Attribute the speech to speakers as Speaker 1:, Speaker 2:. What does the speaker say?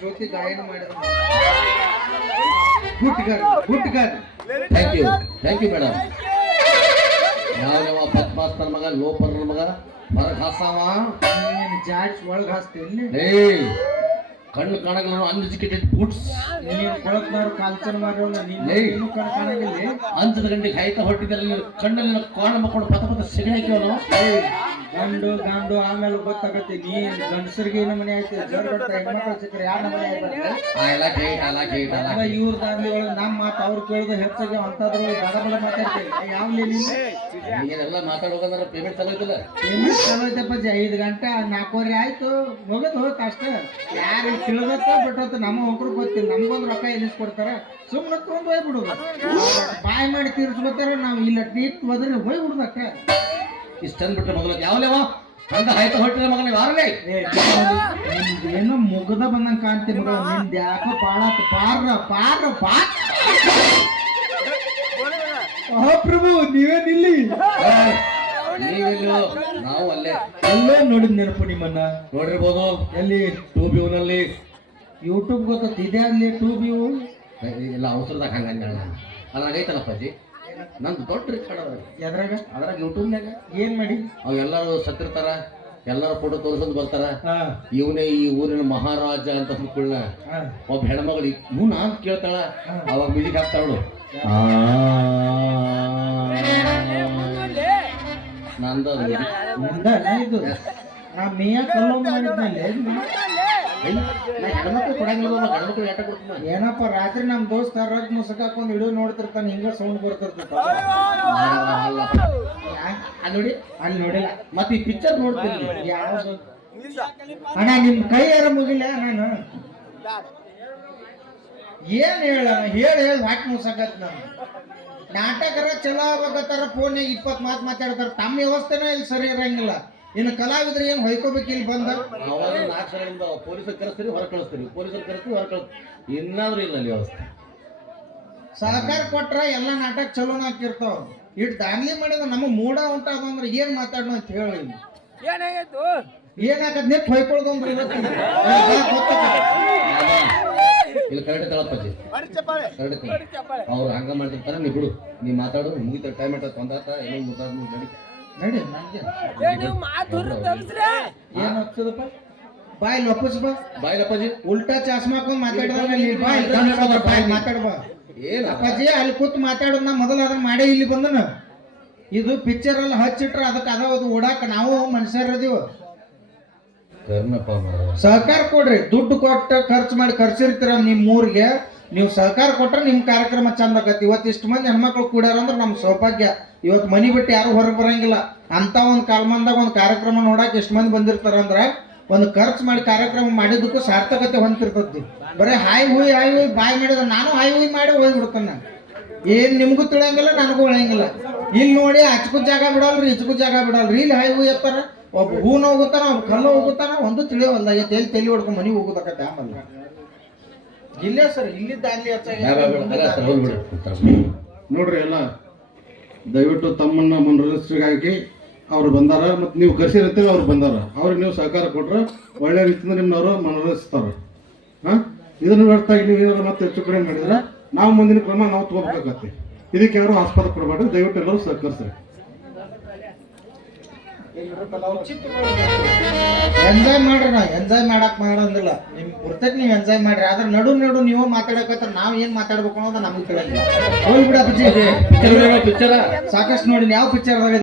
Speaker 1: ಪೂರ್ತಿ ಗಾಯನ ಮಾಡಿದ್ರು. ಹುಟ್ಟಿಗಾರ ಹುಟ್ಟಿಗಾರ
Speaker 2: thank you thank you madam ಯಾವ ಯಾವ ಪದ್ಮಾಸ್ತನ ಮಗ ಲೋಪರ್ ಮಗ? ಹೊರಗೆ ಹಾಸಾವ
Speaker 1: ಜಾಡ್ಸ್ ಒಳಗೆ ಹಾಸ್ತೀನಿ
Speaker 2: ಏಯ್ ಕಣ್ಣು ಕಾಣಗಲ್ಲ ಅನ್ಎಜುಕೇಟೆಡ್ ಬೂಟ್ಸ್
Speaker 1: ನೀನು ಕೊಳಕ್ನವ್ರು ಕಾಲ್ಚನ್ ಮಾರೋಲ್ಲ ನೀನು
Speaker 2: ಏಯ್.
Speaker 1: ಏನು? ಕಣ್ ಕಾಣಂಗಿಲ್ಲ
Speaker 2: ಅಂಚದ ಗಂಟೆಗೆ ಹಾಯ್ತಾ ಹೊಟ್ಟಿದ್ರಲ್ಲಿ ಕಣ್ಣಲ್ಲಿ ಕಾಣ ಮಕ್ಕಳು ಪದ ಪದ ಸಿಗಣಿ ಹಾಕಿವನು
Speaker 1: ಏಯ್, ಗಂಡು ಗಂಡು ಆಮೇಲೆ ಗೊತ್ತಾಗತ್ತೆ ನೀ ಗಂಡಸರಿಗೆ ಏನು ಮನೆ ಐತಿ ಜರ್ಗಟ್ಟ ಹೆಣ್ಮಕ್ಳು ಸಿಕ್ಕರೆ ಯಾರ ಮನೆ ಐತಿ ಇವ್ರ ಒಳಗೆ ನಮ್ಮ ಮಾತು ಅವ್ರು ಕೇಳಿದ್ರೆ ಹೆಚ್ಚಾಗಿ ಅಂತದ್ರು ಗಡಬಡ ಬಡ ಮಾತಾಡ್ತೀವಿ. ಯಾವ್ಲಿ ನೀನು?
Speaker 2: ಮಾತಾಡೋದಂದ್ರೆ ಪೇಮೆಂಟ್ ಚಲೋ ಐತಿಲ್ಲ?
Speaker 1: ಪೇಮೆಂಟ್ ಚಲೋ ಐತೆ ಪಜ್ಜಿ ಐದು ಗಂಟೆ ನಾಲ್ಕೂವರೆ ಆಯ್ತು ಹೋಗೋದು ಹೋಗುತ್ತೆ ಅಷ್ಟೇ. ಯಾರು ತಿಳಿದತ್ತ ಬಿಟ್ಟತ್ತ ನಮ್ಮ ಒಬ್ರು ಗೊತ್ತಿಲ್ಲ ನಮ್ಗೊಂದು ರೊಕ್ಕ ಎನಿಸ್ಕೊಡ್ತಾರ ಸುಮ್ಮನೆ ತೊಗೊಂಡು ಹೋಗ್ಬಿಡುದು. ಬಾಯ್ ಮಾಡಿ ತೀರ್ಸ್ಕೊತಾರ ನಾವು ಇಲ್ಲ ನೀಟ್ ಹೋದ್ರೆ ಹೋಗ್ಬಿಡುದಕ್ಕ.
Speaker 2: ಇಷ್ಟ ಅಂದ್ಬಿಟ್ರೆ ಮೊದಲು ಯಾವಲೇವ ಅಂದ ಹಾಯ್ತಾ ಹೊಟ್ಟಿದ ಮಗನ
Speaker 1: ಏನೋ ಮುಗ್ದ ಬಂದಂಗ ಕಾಣ್ತಿ ಮಗ ನಿಂದ ಯಾಕೋ ಪಾಡಾತ ಪಾರ ಪಾರ ಪಾರ್ ಪ್ರಭು ನೀವೇನಿಲ್ಲಿ
Speaker 2: ನೀವೆಲ್ಲೋ ನಾವು ಅಲ್ಲೇ.
Speaker 1: ಎಲ್ಲೋ ನೋಡಿದ್ ನೆನಪು ನಿಮ್ಮನ್ನ.
Speaker 2: ನೋಡಿರ್ಬೋದು.
Speaker 1: ಎಲ್ಲಿ?
Speaker 2: ಟೂ ನಲ್ಲಿ
Speaker 1: ಯೂಟ್ಯೂಬ್ ಗೊತ್ತ ಇದೆ ಅಲ್ಲಿ ಟೂ ವ್ಯೂ
Speaker 2: ಇಲ್ಲ ಅವಸರದಾಗ ಹಂಗ ಅಲ್ಲ ಐತಲ್ಲಪ್ಪಾಜಿ ನಂದು ದೊಡ್ಡ ರೆಕಾರ್ಡ್ ಅದ
Speaker 1: ಎದ್ರಾಗ?
Speaker 2: ಅದ್ರಾಗ ಯೂಟ್ಯೂಬ್ನಾಗ
Speaker 1: ಏನ್ ಮಾಡಿ?
Speaker 2: ಅವ್ ಎಲ್ಲರೂ ಸತ್ತಿರ್ತಾರ ಎಲ್ಲರೂ ಫೋಟೋ ತೋರಿಸೋದು ಬರ್ತಾರ. ಇವನೇ ಈ ಊರಿನ ಮಹಾರಾಜ ಅಂತ ಅಂದ್ಕೊಳ್ಳ ಒಬ್ಬ ಹೆಣ್ಮಗಳು ಇವನು ನಾನ್ ಕೇಳ್ತಾಳ ಅವಾಗ ಮ್ಯೂಸಿಕ್ ಹಾಕ್ತಾವಳು ನಂದ
Speaker 1: ನಾ ಮೇಯ ಕಲ್ಲೋ
Speaker 2: ನಾ ಹೆಣ್ಮಕ್ಳು ಕೊಡಂಗಿಲ್ಲ ನಾ ಗಂಡ್ಮಕ್ಳು ಎಟ್ಟ ಕೊಡ್ತೀನಿ
Speaker 1: ಏನಪ್ಪ ರಾತ್ರಿ ನಮ್ ದೋಸ್ತ ರಗ್ ಮುಸಕ ಹಾಕೊಂಡು ಹಿಡಿದು ನೋಡ್ತಿರ್ತಾನ ಹಿಂಗ ಸೌಂಡ್ ಬರ್ತಿರ್ತೈತ
Speaker 2: ಅಲ್ಲ ನೋಡಿ
Speaker 1: ಅಲ್ಲಿ ನೋಡಿಲ್ಲ.
Speaker 2: ಮತ್ತೆ ಈ ಪಿಕ್ಚರ್ ನೋಡ್ತೀನಿ.
Speaker 1: ಅಣ್ಣ ನಿಮ್ ಕೈ ಯಾರ ಮುಗಿಲ್ಲ ನಾನು? ಏನ್ ಹೇಳ ಹೇಳಿ ಹೇಳಿ ಹಾಕಿ ಮುಸಕತ್ ನಾನು? ನಾಟಕರ ಚಲೋ ಆಗತ್ತಾರ ಫೋನ್ ಇಪ್ಪತ್ ಮಾತು ಮಾತಾಡ್ತಾರ. ತಮ್ಮ ವ್ಯವಸ್ಥೆನೇ ಇಲ್ಲಿ ಸರಿ ಇರಂಗಿಲ್ಲ. ಇನ್ನು ಕಲಾವಿದ್ರು ಏನು ಹೊಯ್ಕೋಬೇಕು ಇಲ್ಲಿ ಬಂದ?
Speaker 2: ಅವಾಗ ನಾಲ್ಕು ಪೊಲೀಸರು ಕರೆಸ್ತೀರಿ ಹೊರ ಕಳಿಸ್ತೀರಿ ಪೊಲೀಸರು ಕರೆಸ್ತೀವಿ ಹೊರ ಕಳಿಸ್ತೀವಿ. ಇನ್ನಾದ್ರೂ ಇಲ್ಲ ಅಲ್ಲಿ ವ್ಯವಸ್ಥೆ.
Speaker 1: ಸಹಕಾರ ಕೊಟ್ರ ಎಲ್ಲ ನಾಟಕ ಚಲೋನ ಹಾಕಿರ್ತಾವ ಇಟ್ ದಾನ್ಲಿ ಮಾಡಿದ ನಮ್ಮ ಮೂಡ ಉಂಟಾದ ಅಂದ್ರೆ ಏನ್ ಮಾತಾಡೋ ಅಂತ ಹೇಳಿ
Speaker 3: ಏನಾಗೈತು?
Speaker 1: ಏನಾಗದ್ ನೆಟ್ ಹೊಯ್ಕೊಳ್ದಂದ್ರೆ ಇವತ್ತಿನ.
Speaker 2: ಇಲ್ಲಿ. ಕರೆಕ್ಟ್ ತಳಪ್ಪಜ್ಜಿ ಕರೆಕ್ಟ್ ಅವ್ರು ಹಂಗ ಮಾಡ್ತಿರ್ತಾರೆ ನೀ ಬಿಡು. ನೀ ಮಾತಾಡು ಮುಗಿತ ಟೈಮ್ ಆಟ ತೊಂದಾತ ಏನೋ ನಡಿ.
Speaker 1: ನಡಿ ನಂಗೆ ಏನ್ ಹಚ್ಚದಪ್ಪ ಬಾಯ್ ಲೊಪ್ಪಸ್ ಬಾ.
Speaker 2: ಬಾಯ್ಲಪ್ಪಾಜಿ
Speaker 1: ಉಲ್ಟಾ ಚಾಸ್ಮಾ ಹಾಕೊಂಡ್ ಮಾತಾಡಿದಾಗ ಇಲ್ಲಿ ಬಾಯ್ ಬಾಯ್ ಮಾತಾಡ್ಬಾ.
Speaker 2: ಏನ್
Speaker 1: ಅಪ್ಪಾಜಿ ಅಲ್ಲಿ ಕೂತ್ ಮಾತಾಡೋದ್ ನಾ ಮೊದಲು ಅದನ್ನ ಮಾಡೇ ಇಲ್ಲಿ ಬಂದನ. ಇದು ಪಿಕ್ಚರ್ ಅಲ್ಲಿ ಹಚ್ಚಿಟ್ರ ಅದಕ್ಕೆ ಅದ ಅದು ಓಡಾಕ ನಾವು ಮನುಷ್ಯರದೀವ. ಸಹಕಾರ ಕೊಡ್ರಿ. ದುಡ್ಡು ಕೊಟ್ಟು ಖರ್ಚು ಮಾಡಿ ಖರ್ಚಿರ್ತೀರ ನಿಮ್ ಊರಿಗೆ ನೀವು ಸಹಕಾರ ಕೊಟ್ರೆ ನಿಮ್ಮ ಕಾರ್ಯಕ್ರಮ ಚಂದ ಆಗತ್ತೆ. ಇವತ್ತು ಇಷ್ಟು ಮಂದಿ ಹೆಣ್ಮಕ್ಳು ಕೂಡ್ಯಾರ ಅಂದ್ರೆ ನಮ್ಮ ಸೌಭಾಗ್ಯ. ಇವತ್ತು ಮನಿ ಬಿಟ್ಟು ಯಾರು ಹೊರಗೆ ಬರಂಗಿಲ್ಲ. ಅಂತ ಒಂದು ಕಾಲ್ಮಂದಾಗ ಒಂದು ಕಾರ್ಯಕ್ರಮ ನೋಡಕ್ಕೆ ಎಷ್ಟು ಮಂದಿ ಬಂದಿರ್ತಾರ ಅಂದ್ರೆ ಒಂದು ಖರ್ಚು ಮಾಡಿ ಕಾರ್ಯಕ್ರಮ ಮಾಡಿದ್ದಕ್ಕೂ ಸಾರ್ಥಕತೆ ಹೊಂದಿರ್ತದ್ದು ಬರೀ ಹಾಯ್ ಹುಯ್ ಹಾಯ್ ಹುಯ್, ಬಾಯ್ ಮಾಡಿದ್ರೆ ನಾನು ಹಾಯ್ ಹುಯ್ ಮಾಡಿ ಹೋಗಿ ಏನು ನಿಮಗೂ ತಿಳಿಯಂಗಿಲ್ಲ, ನನಗೂ ಉಳಿಯಂಗಿಲ್ಲ ಇಲ್ಲಿ ನೋಡಿ ಅಚ್ಕು ಜಾಗ ಬಿಡಲ್ರಿ ಇಚ್ಕು ಜಾಗ ಬಿಡಲ್ರಿ. ಇಲ್ಲಿ ಹಾಯ್ ಹುಯ್ ಎತ್ತಾರ. ಒಬ್ಬ ಹೂನ ಹೋಗುತ್ತಾನ, ಒಬ್ಬ ಕಲ್ಲು ಹೋಗುತ್ತಾನ, ಒಂದು ತಿಳಿಯವಲ್ಲ ಎಲ್ಲಿ ತಲೆ ಹೊಡ್ಕೊಂಡು ಮನೆಗೆ ಹೋಗೋದಕ್ಕತ್ತೆ ಆಮೇಲೆ ಇಲ್ಲೇ ಸರ್ ಇಲ್ಲಿದ್ದ ಅಲ್ಲಿ.
Speaker 4: ನೋಡ್ರಿ ಎಲ್ಲ ದಯವಿಟ್ಟು ತಮ್ಮನ್ನ ಮನರಂಜನೆಗಾಗಿ ಅವ್ರು ಬಂದಾರ ಮತ್ತು ನೀವು ಕರ್ಸಿರತ್ತೆ ಅವ್ರು ಬಂದಾರ. ಅವ್ರಿಗೆ ನೀವು ಸಹಕಾರ ಕೊಟ್ರೆ ಒಳ್ಳೆ ರೀತಿಯಿಂದ ನಿಮ್ಮವರು ಮನರಂಜಿಸ್ತಾರ ಹಾಂ? ಇದನ್ನು ಹೊರತಾಗಿ ನೀವು ಏನಾದ್ರು ಮತ್ತೆ ಹೆಚ್ಚು ಕಡಿಮೆ ಮಾಡಿದ್ರೆ ನಾವು ಮುಂದಿನ ಕ್ರಮ ನಾವು ತಗೋಬೇಕಾಗತ್ತೆ. ಇದಕ್ಕೆ ಯಾರು ಆಸ್ಪದ ಕೊಡಬೇಡ್ರಿ ದಯವಿಟ್ಟು ಎಲ್ಲರೂ ಸಹಕರಿಸ್ರಿ.
Speaker 1: ಎಂಜಾಯ್ ಮಾಡ್ರಿ ನಾ ಎಂಜಾಯ್ ಮಾಡಕ್ ಮಾಡಂಗಿಲ್ಲ. ನಿಮ್ ಪುರ್ತಕ್ ನೀವು ಎಂಜಾಯ್ ಮಾಡ್ರಿ. ಆದ್ರ ನಡು ನಡು ನೀವು ಮಾತಾಡಕತ್ರ ನಾವ್ ಏನ್ ಮಾತಾಡ್ಬೇಕು ಅನ್ನೋದು ನಮ್ಗೆ ತಿಳಿಯಲ್ಲ. ಹೋಗ್ಬಿಡ
Speaker 2: ಪಿಕ್ಚರ
Speaker 1: ಸಾಕಷ್ಟು ನೋಡಿ ಯಾವ ಪಿಕ್ಚರ್